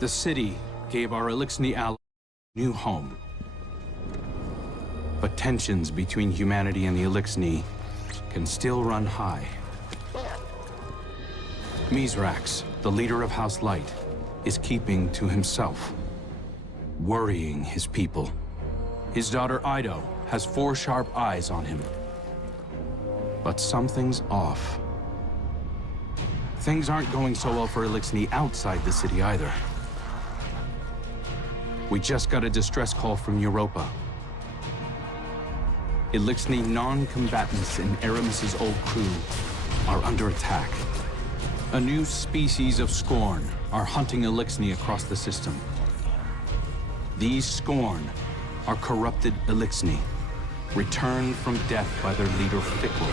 The city gave our Eliksni ally a new home. But tensions between humanity and the Eliksni can still run high. Mithrax, the leader of House Light, is keeping to himself, worrying his people. His daughter Ido has 4 sharp eyes on him. But something's off. Things aren't going so well for Eliksni outside the city either. We just got a distress call from Europa. Eliksni non-combatants in Aramis's old crew are under attack. A new species of Scorn are hunting Eliksni across the system. These Scorn are corrupted Eliksni, returned from death by their leader Fikrul.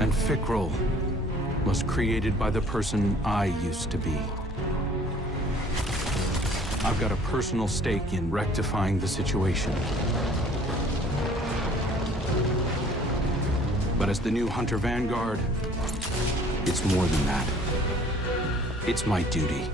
And Fikrul was created by the person I used to be. I've got a personal stake in rectifying the situation. But as the new Hunter Vanguard, it's more than that. It's my duty.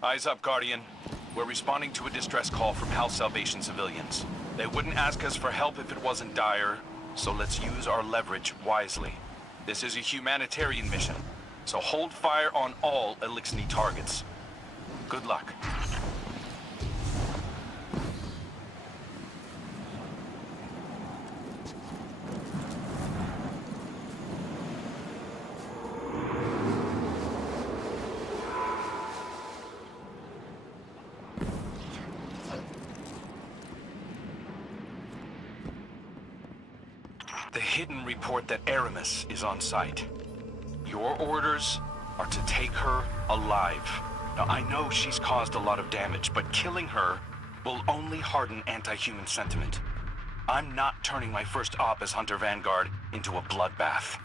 Eyes up, Guardian. We're responding to a distress call from House Salvation civilians. They wouldn't ask us for help if it wasn't dire, so let's use our leverage wisely. This is a humanitarian mission, so hold fire on all Eliksni targets. Good luck. The Hidden report that Aramis is on site. Your orders are to take her alive. Now, I know she's caused a lot of damage, but killing her will only harden anti-human sentiment. I'm not turning my first op as Hunter Vanguard into a bloodbath.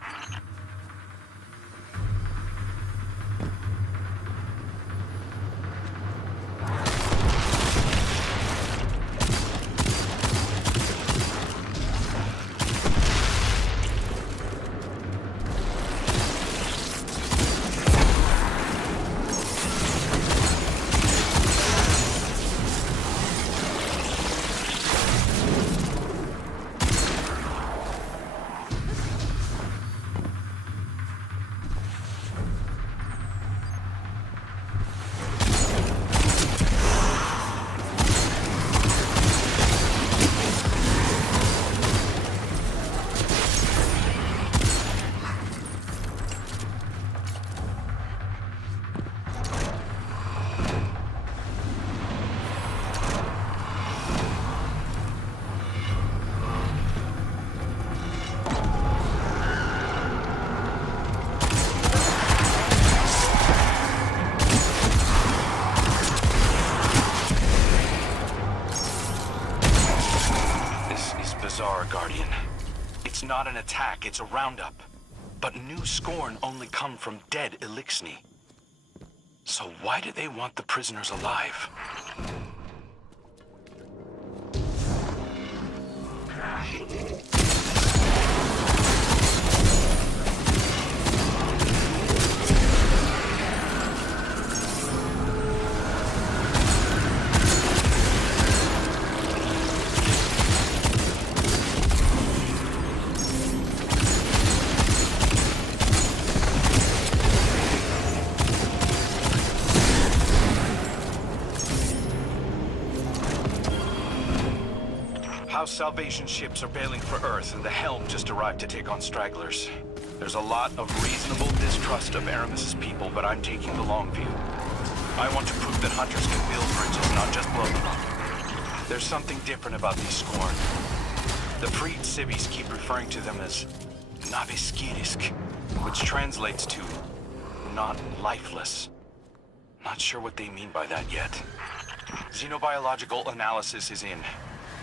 Guardian. It's not an attack, it's a roundup. But new Scorn only come from dead Eliksni. So why do they want the prisoners alive? House Salvation ships are bailing for Earth, and the Helm just arrived to take on stragglers. There's a lot of reasonable distrust of Aramis's people, but I'm taking the long view. I want to prove that hunters can build bridges, not just blow them up. There's something different about these Scorn. The freed civvies keep referring to them as Naviskirisk, which translates to not lifeless. Not sure what they mean by that yet. Xenobiological analysis is in.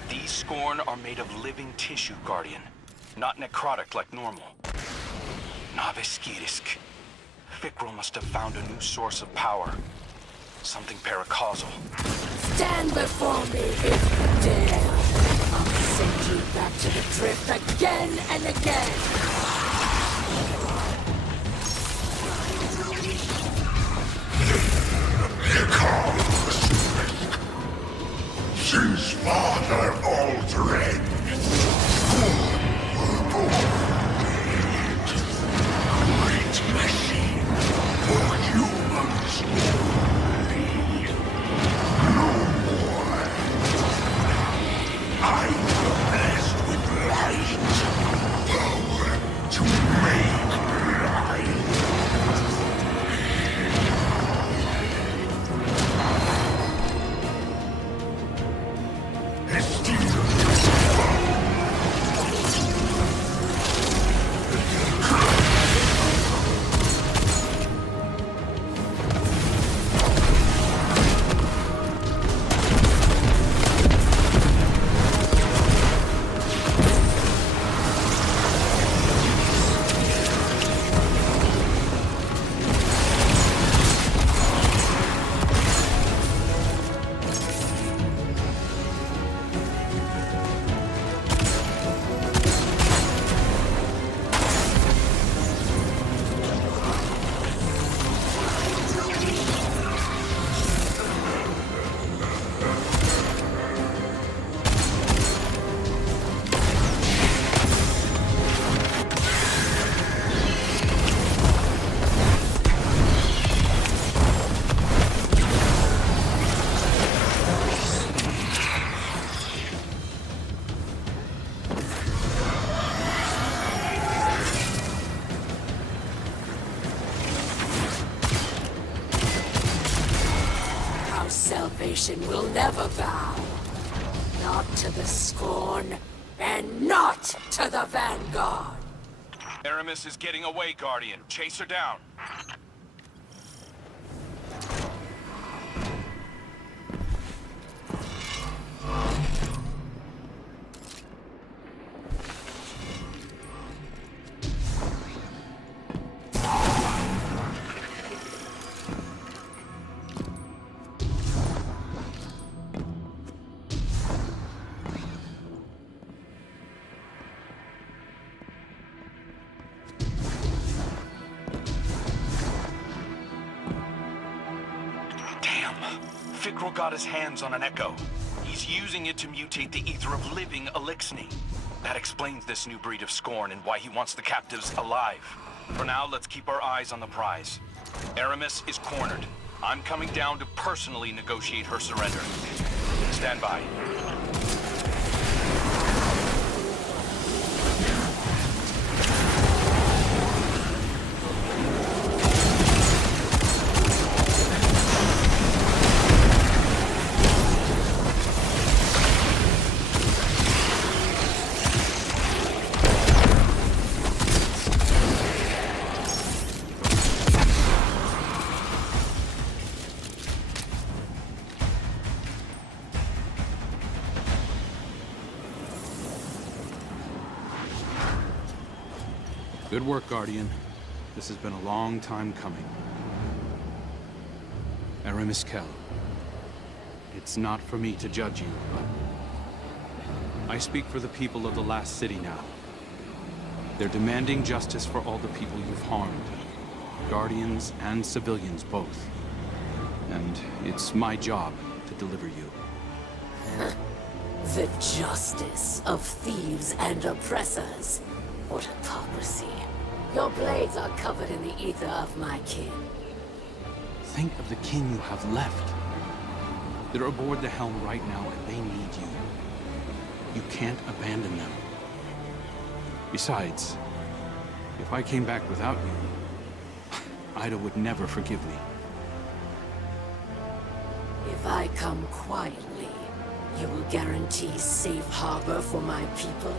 These Scorn are made of living tissue, Guardian. Not necrotic like normal. Naviskirisk. Fikrul must have found a new source of power. Something paracausal. Stand before me if you dare. I'll send you back to the drift again and again. Since Father Aldred, great machine for humans. No more. I'm blessed with light, power to make light. Salvation will never bow. Not to the Scorn, and not to the Vanguard. Aramis is getting away, Guardian. Chase her down. Fikrul got his hands on an echo. He's using it to mutate the ether of living Eliksni. That explains this new breed of Scorn and why he wants the captives alive. For now, let's keep our eyes on the prize. Aramis is cornered. I'm coming down to personally negotiate her surrender. Stand by. Good work, Guardian. This has been a long time coming. Aramis Kell. It's not for me to judge you, but I speak for the people of the last city now. They're demanding justice for all the people you've harmed. Guardians and civilians both. And it's my job to deliver you. The justice of thieves and oppressors. What hypocrisy. Your blades are covered in the ether of my kin. Think of the kin you have left. They're aboard the helm right now, and they need you. You can't abandon them. Besides, if I came back without you, Ida would never forgive me. If I come quietly, you will guarantee safe harbor for my people?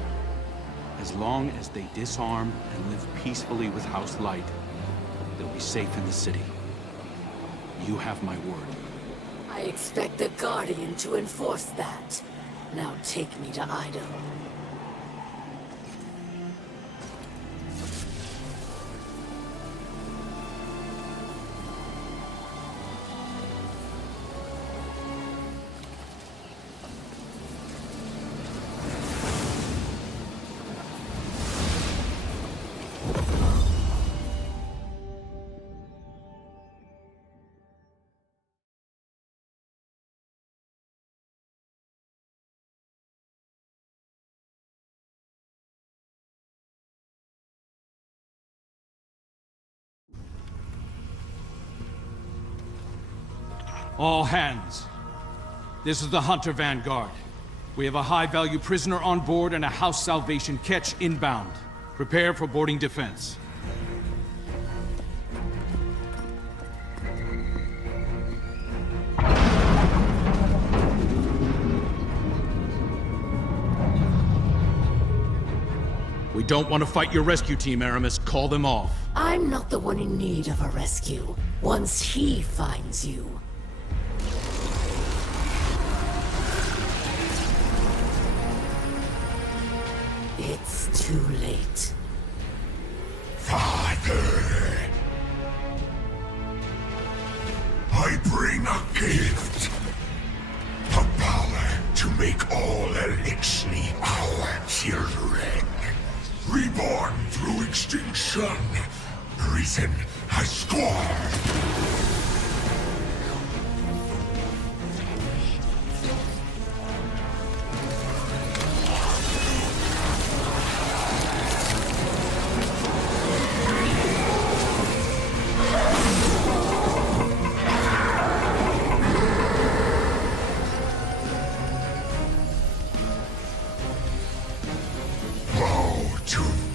As long as they disarm and live peacefully with House Light, they'll be safe in the city. You have my word. I expect the Guardian to enforce that. Now take me to Ida. All hands. This is the Hunter Vanguard. We have a high-value prisoner on board and a House Salvation catch inbound. Prepare for boarding defense. We don't want to fight your rescue team, Aramis. Call them off. I'm not the one in need of a rescue. Once he finds you. It's too late. Father, I bring a gift. The power to make all Elixni our children. Reborn through extinction. Reason has scorned.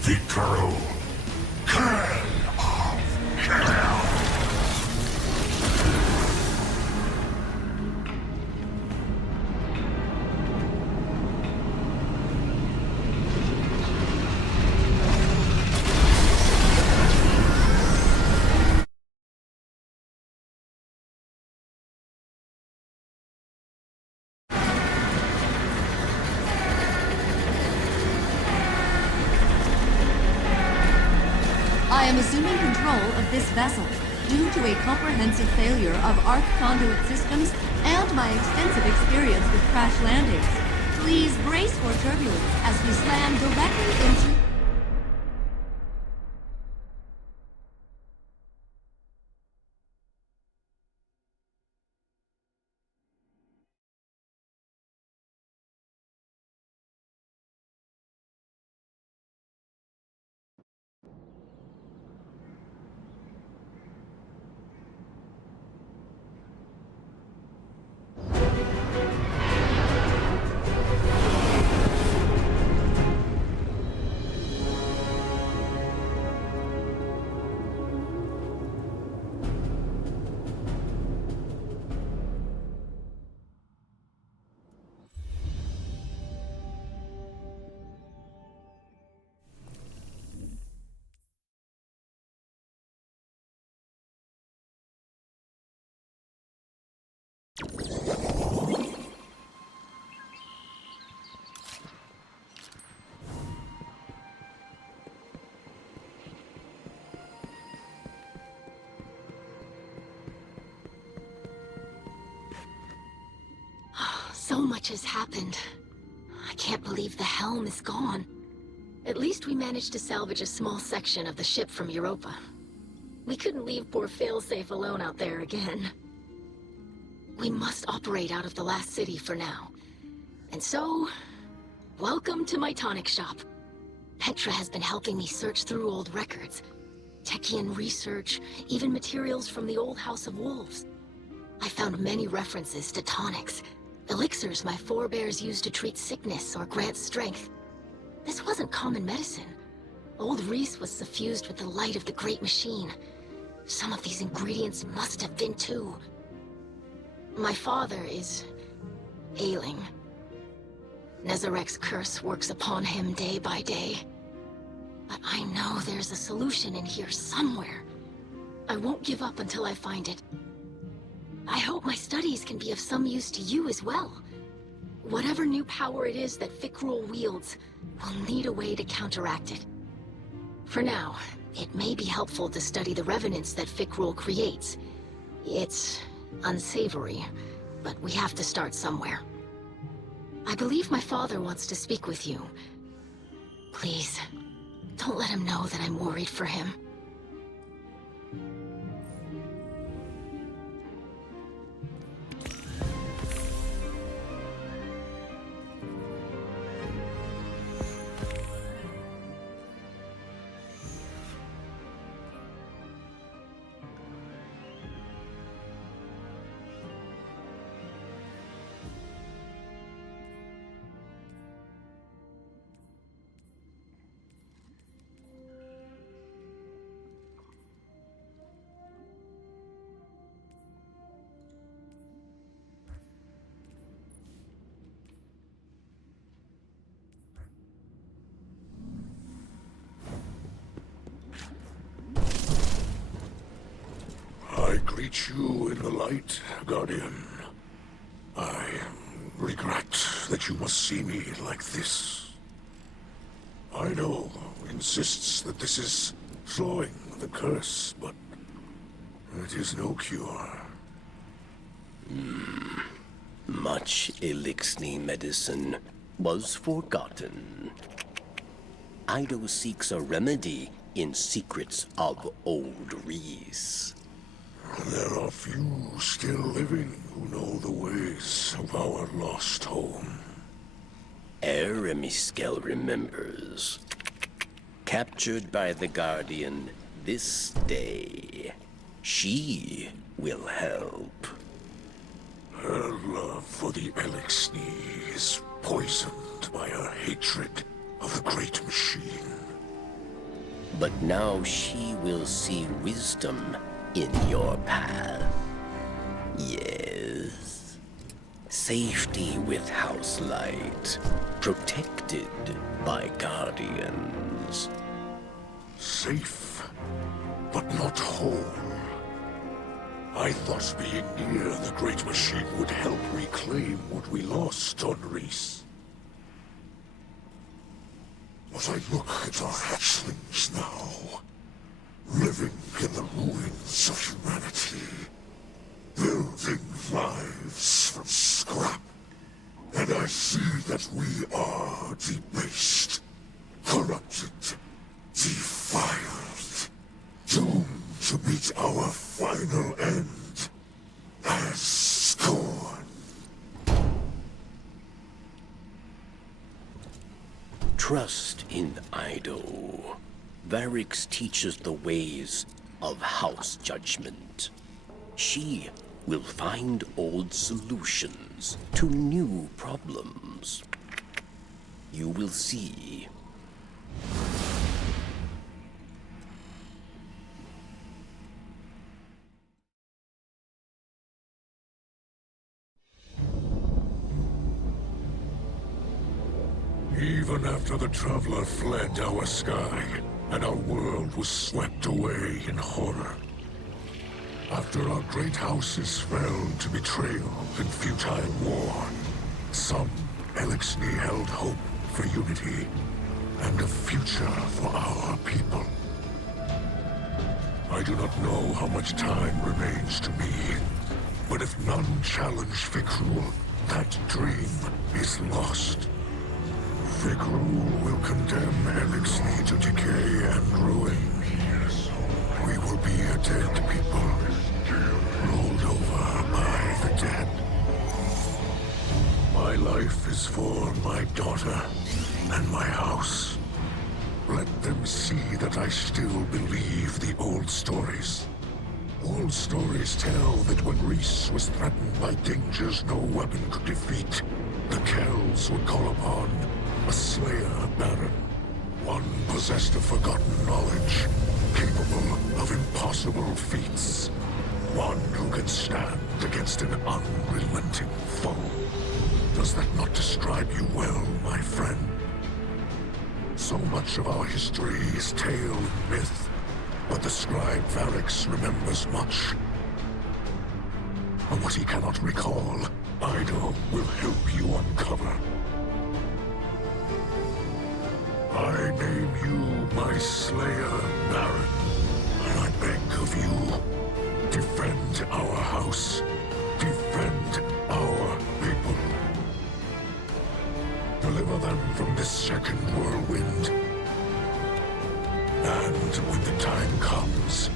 Victor, King of Chaos. I am assuming control of this vessel due to a comprehensive failure of ARC conduit systems and my extensive experience with crash landings. Please brace for turbulence as we slam directly into... So much has happened. I can't believe the helm is gone. At least we managed to salvage a small section of the ship from Europa. We couldn't leave poor Failsafe alone out there again. We must operate out of the last city for now. And so, welcome to my tonic shop. Petra has been helping me search through old records. Techian research, even materials from the old House of Wolves. I found many references to tonics, Elixirs my forebears used to treat sickness or grant strength. This wasn't common medicine. Old Reese was suffused with the light of the Great Machine. Some of these ingredients must have been too. My father is ailing. Nezarek's curse works upon him day by day. But I know there's a solution in here somewhere. I won't give up until I find it. I hope my studies can be of some use to you as well. Whatever new power it is that Fikrul wields, we'll need a way to counteract it. For now, it may be helpful to study the revenants that Fikrul creates. It's unsavory, but we have to start somewhere. I believe my father wants to speak with you. Please, don't let him know that I'm worried for him. I greet you in the light, Guardian. I regret that you must see me like this. Ido insists that this is slowing the curse, but it is no cure. Much Elixni medicine was forgotten. Ido seeks a remedy in secrets of Old Reese. There are few still living who know the ways of our lost home. Eremiskel remembers. Captured by the Guardian this day, she will help. Her love for the Elixni is poisoned by her hatred of the Great Machine. But now she will see wisdom in your path. Yes. Safety with House Light. Protected by Guardians. Safe, but not whole. I thought being near the Great Machine would help reclaim what we lost on Reese. But I look at our hatchlings now, living in the ruins of humanity, building lives from scrap, and I see that we are debased, corrupted, defiled, doomed to meet our final end as scorn. Trust in Ido. Varix teaches the ways of House Judgment. She will find old solutions to new problems. You will see. Even after the Traveler fled our sky, and our world was swept away in horror. After our great houses fell to betrayal and futile war, some Elixni held hope for unity and a future for our people. I do not know how much time remains to me, but if none challenge Fikrul, that dream is lost. Fikrul will condemn Elixni to decay and ruin. We will be a dead people, rolled over by the dead. My life is for my daughter and my house. Let them see that I still believe the old stories. Old stories tell that when Reese was threatened by dangers no weapon could defeat, the Kells would call upon a Slayer Baron. One possessed of forgotten knowledge, capable of impossible feats. One who can stand against an unrelenting foe. Does that not describe you well, my friend? So much of our history is tale and myth, but the scribe Varix remembers much. And what he cannot recall, Ido will help you uncover. I name you my Slayer Baron, and I beg of you, defend our house, defend our people. Deliver them from this second whirlwind. And when the time comes,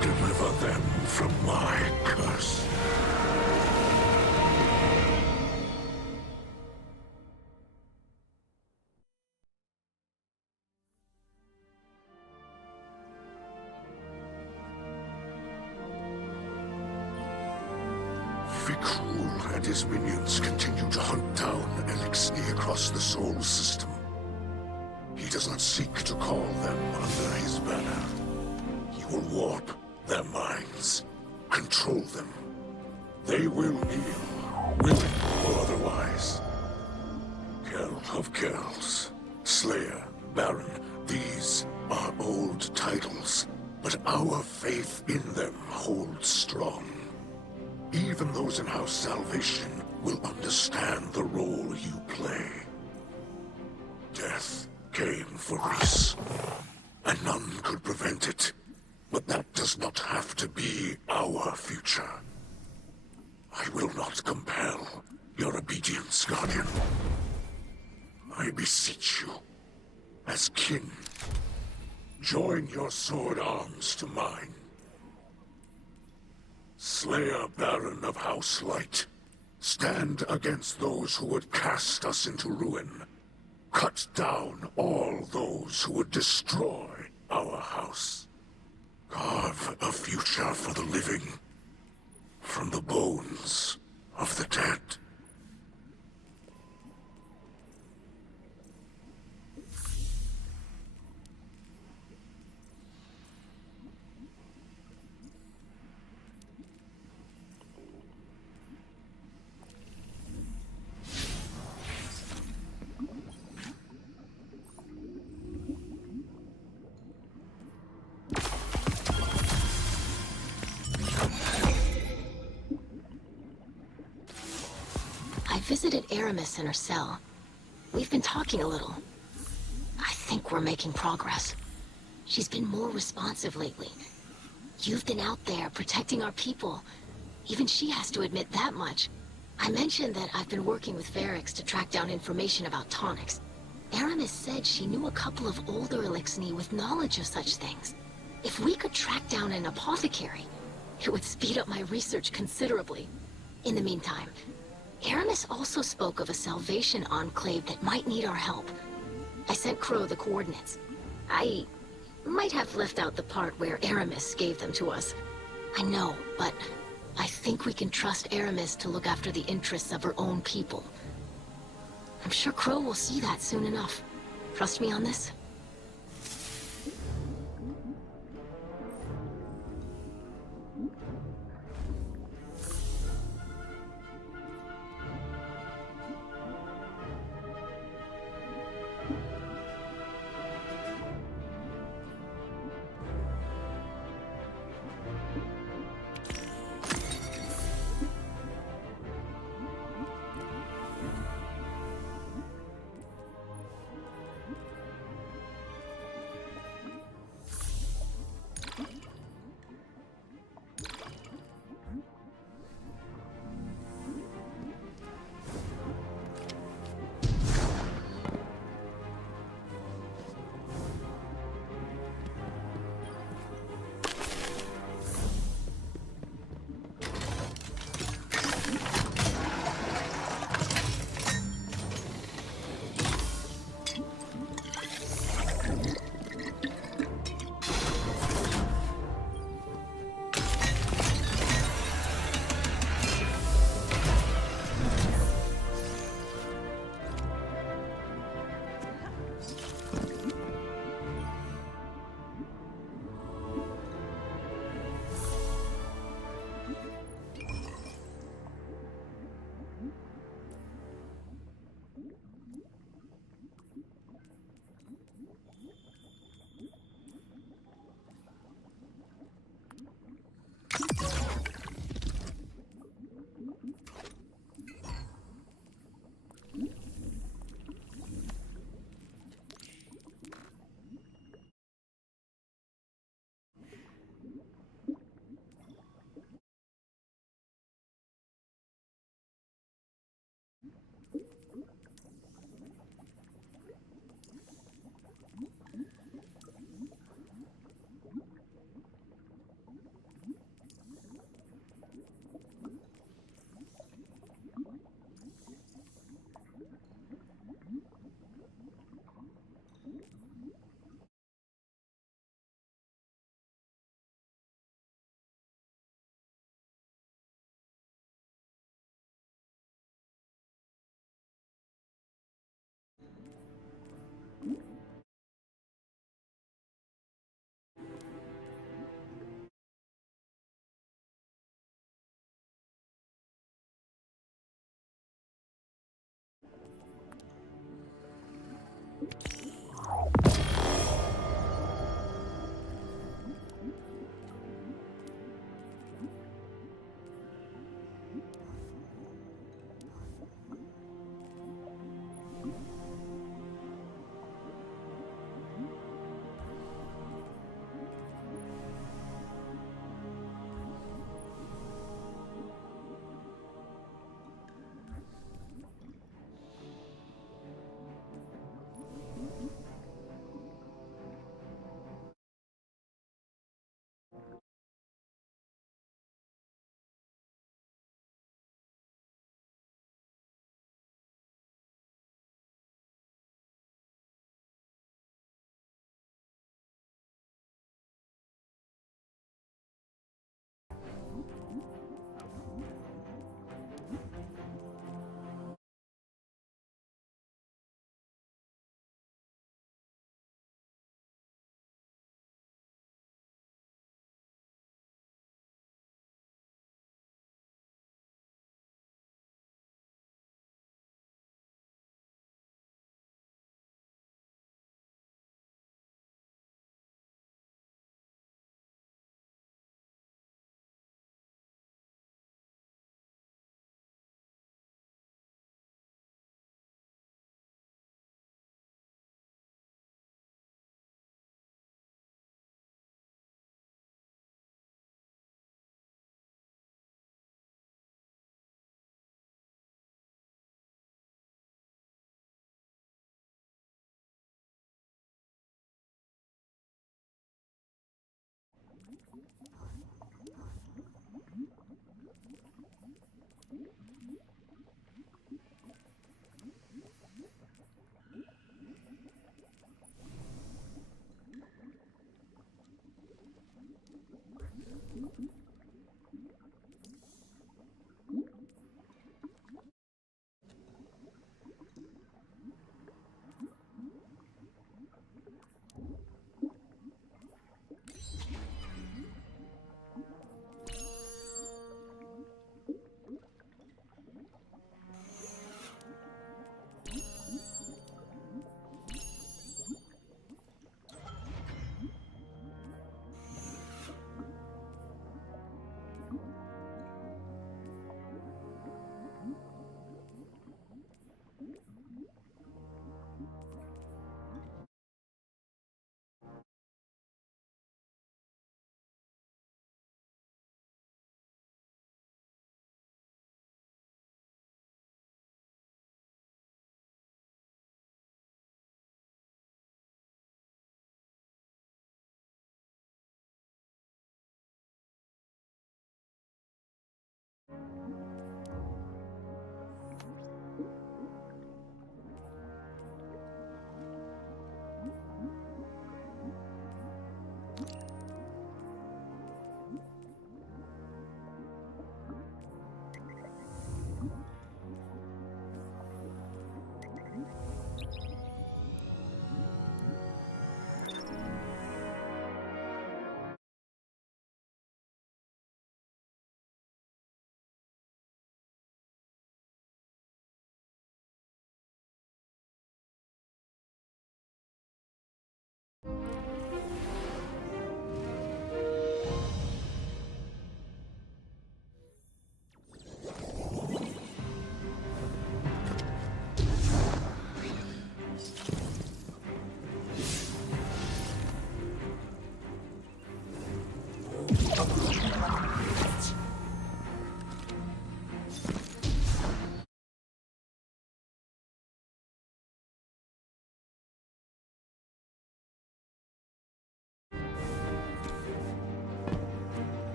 deliver them from my curse. Fikrul and his minions continue to hunt down Elixni across the Sol system. He does not seek to call them under his banner. He will warp their minds, control them. They will kneel, willing or otherwise. Kell of Kells, Slayer, Baron, these are old titles, but our faith in them holds strong. Even those in House Salvation will understand the role you play. Death came for Reese, and none could prevent it. But that does not have to be our future. I will not compel your obedience, Guardian. I beseech you, as kin, join your sword arms to mine. Slayer Baron of House Light, stand against those who would cast us into ruin. Cut down all those who would destroy our house. Carve a future for the living from the bones of the dead. Visited Aramis in her cell. We've been talking a little. I think we're making progress. She's been more responsive lately. You've been out there protecting our people. Even she has to admit that much. I mentioned that I've been working with Varix to track down information about tonics. Aramis said she knew a couple of older Elixni with knowledge of such things. If we could track down an apothecary, it would speed up my research considerably. In the meantime, Aramis also spoke of a Salvation enclave that might need our help. I sent Crow the coordinates. I might have left out the part where Aramis gave them to us. I know, but I think we can trust Aramis to look after the interests of her own people. I'm sure Crow will see that soon enough. Trust me on this?